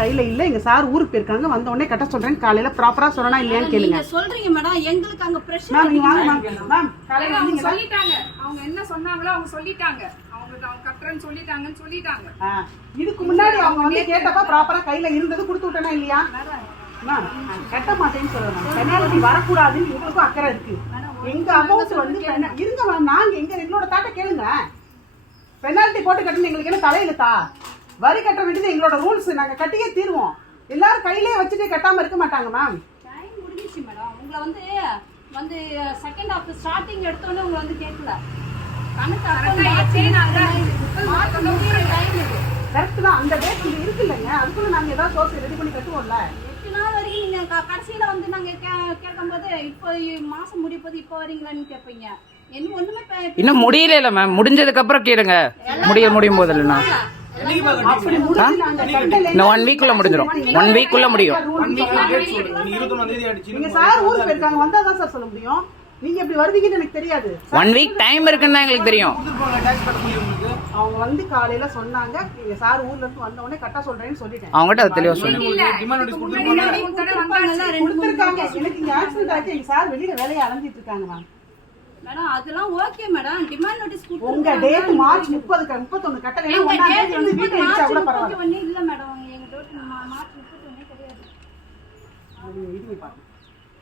கையில இல்ல, எங்க சார் ஊருக்கு போயிருக்காங்க, வந்த உடனே கட்ட சொல்றேன். காலையில ப்ராப்பரா சொல்லனா இல்லையான்னு கேளுங்க. சொல்றீங்க மேடம், எங்களுக்கு அங்க பிரஷர். மேம் நீங்க வாங்க மேம். காலையில அவங்க சொல்லிட்டாங்க, அவங்க என்ன சொன்னாங்களோ அவங்க சொல்லிட்டாங்க, அவங்க கட்டுறேன்னு சொல்லிட்டாங்க. இதுக்கு முன்னாடி அவங்க வந்து கேட்டப்ப ப்ராப்பரா கையில இருந்தது கொடுத்து விட்டனா இல்லையா மேம்? கட்ட மாட்டேன்னு சொல்றேன். பெனால்டி வரக்கூடாதுன்னு எங்களுக்கும் அக்கறை இருக்கு. எங்க அமௌண்ட் வந்து இருங்க மேம், நாங்க எங்களோட தாட்ட கேளுங்க. பெனால்டி போட்டு கட்டணும் எங்களுக்கு என்ன தலையிலத்தா? வரி கட்ட வேண்டியது எங்களோட ரூல்ஸ், நாங்க கட்டியே தீர்வோம். எல்லாரும் கையிலேயே வச்சுட்டு கட்டாம இருக்க மாட்டாங்க மேம். டைம் முடிஞ்சிச்சு மேடம். உங்களை வந்து செகண்ட் ஹாஃப் ஸ்டார்டிங் எடுத்தோன்னே உங்களை வந்து கேட்கல. கரெக்ட் தான், அந்த டேட் இங்க இருக்கு இல்லைங்க, அதுக்குள்ள நாங்க ஏதாவது சோர்ஸ் ரெடி பண்ணி கட்டுவோம்ல. 8 நாள் வரைக்கும் நீங்க கடைசியில வந்து நாங்க கேட்கும்போது இப்போ மாசம் முடிப்பது இப்போ வரீங்களான்னு கேட்பீங்க. என்ன ஒண்ணுமே இன்னும் முடியல மேம், முடிஞ்சதுக்கு அப்புறம் கேளுங்க. முடியும் போது இல்லைன்னா இன்னும் 1 வீக்குள்ள முடிஞ்சிடும். 1 வீக்குள்ள முடியும். நீங்க சார் ஊருக்கு போயிருக்காங்க, வந்தாதான் சார் சொல்ல முடியும். நீங்க எப்படி வருவீங்கன்னு எனக்கு தெரியாது. 1 வீக் டைம் இருக்குன்னு எங்களுக்கு தெரியும். அவங்க வந்து காலையில சொன்னாங்க, நீங்க சார் ஊர்ல இருந்து வந்த உடனே கட்ட சொல்றேன்னு சொல்லிட்டேன். அவங்ககிட்ட அது தெளிவா சொல்லுங்க. கொடுத்திருக்காங்க. எனக்கு இங்க ஆக்சிடென்ட் ஆச்சு, எங்க சார் வெளியில வேலையை அலைஞ்சிட்டு இருக்காங்க மேம். மேடம் அதெல்லாம் ஓகே மேடம். டிமாண்ட் நோட்டீஸ் கொடுத்து உங்க டேட் மார்ச் 30 31 கட்டலைன்னா 1ஆம் தேதி வந்து வீட்ல இடிச்சா கூட பரவாயில்லை. இல்ல மேடம், எங்க டேட் மார்ச் 31 கிடையாது. அது